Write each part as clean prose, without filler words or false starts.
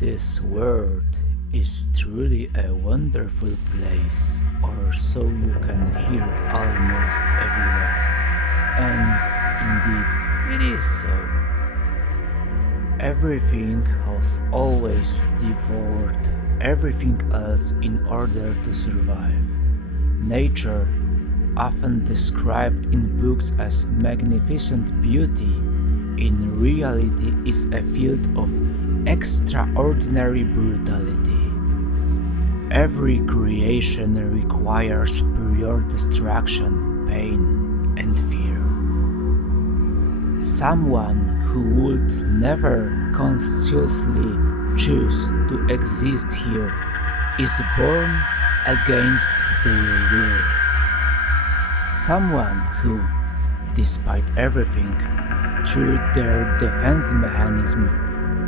This world is truly a wonderful place, or so you can hear almost everywhere. And indeed, it is so. Everything has always devoured everything else in order to survive. Nature, often described in books as magnificent beauty, in reality is a field of extraordinary brutality. Every creation requires pure destruction, pain, and fear. Someone who would never consciously choose to exist here is born against their will. Someone who, despite everything, through their defense mechanism,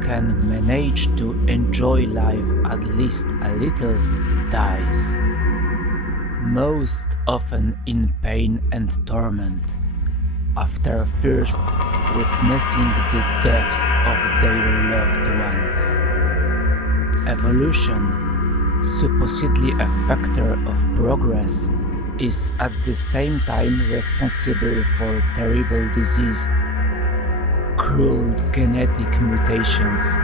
can manage to enjoy life at least a little, dies. Most often in pain and torment, after first witnessing the deaths of their loved ones. Evolution, supposedly a factor of progress, is at the same time responsible for terrible disease, cruel genetic mutations,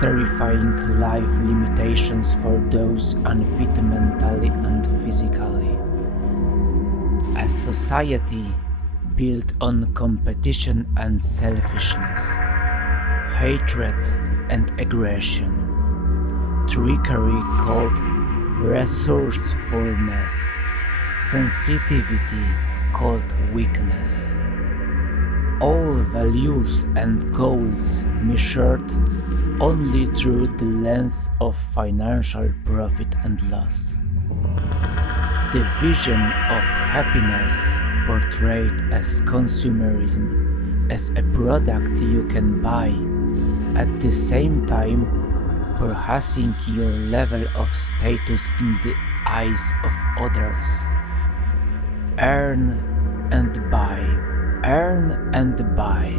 terrifying life limitations for those unfit mentally and physically. A society built on competition and selfishness, hatred and aggression, trickery called resourcefulness, sensitivity called weakness. All values and goals measured only through the lens of financial profit and loss. The vision of happiness portrayed as consumerism, as a product you can buy, at the same time perhassing your level of status in the eyes of others. Earn and buy. Earn and buy.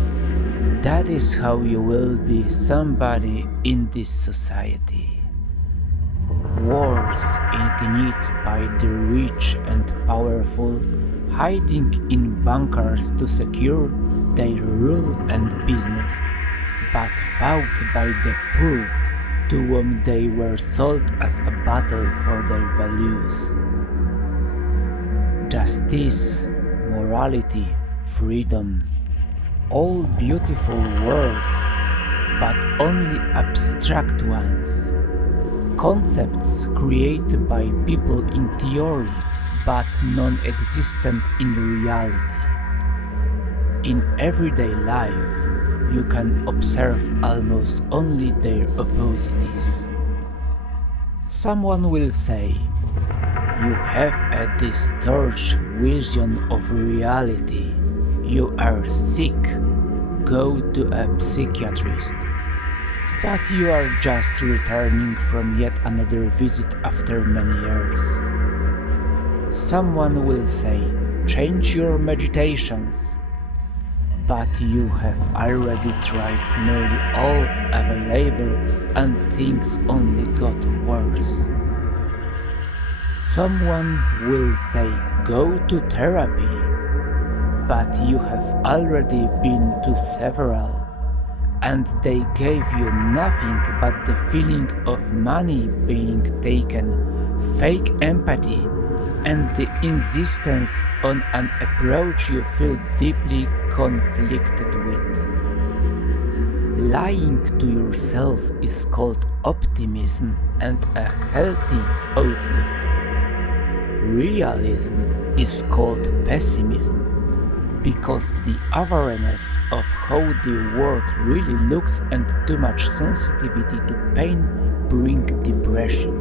That is how you will be somebody in this society. Wars ignited by the rich and powerful, hiding in bunkers to secure their rule and business, but fought by the poor to whom they were sold as a battle for their values. Justice, morality, freedom, all beautiful words, but only abstract ones. Concepts created by people in theory, but non-existent in reality. In everyday life, you can observe almost only their opposites. Someone will say, "You have a distorted vision of reality. You are sick. Go to a psychiatrist." But you are just returning from yet another visit after many years. Someone will say, "Change your meditations." But you have already tried nearly all available and things only got worse. Someone will say, "Go to therapy." But you have already been to several, and they gave you nothing but the feeling of money being taken, fake empathy, and the insistence on an approach you feel deeply conflicted with. Lying to yourself is called optimism and a healthy outlook. Realism is called pessimism, because the awareness of how the world really looks and too much sensitivity to pain bring depression.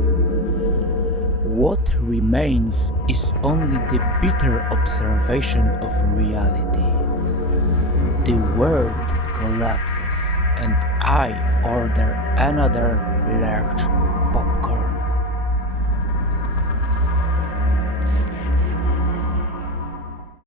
What remains is only the bitter observation of reality. The world collapses, and I order another large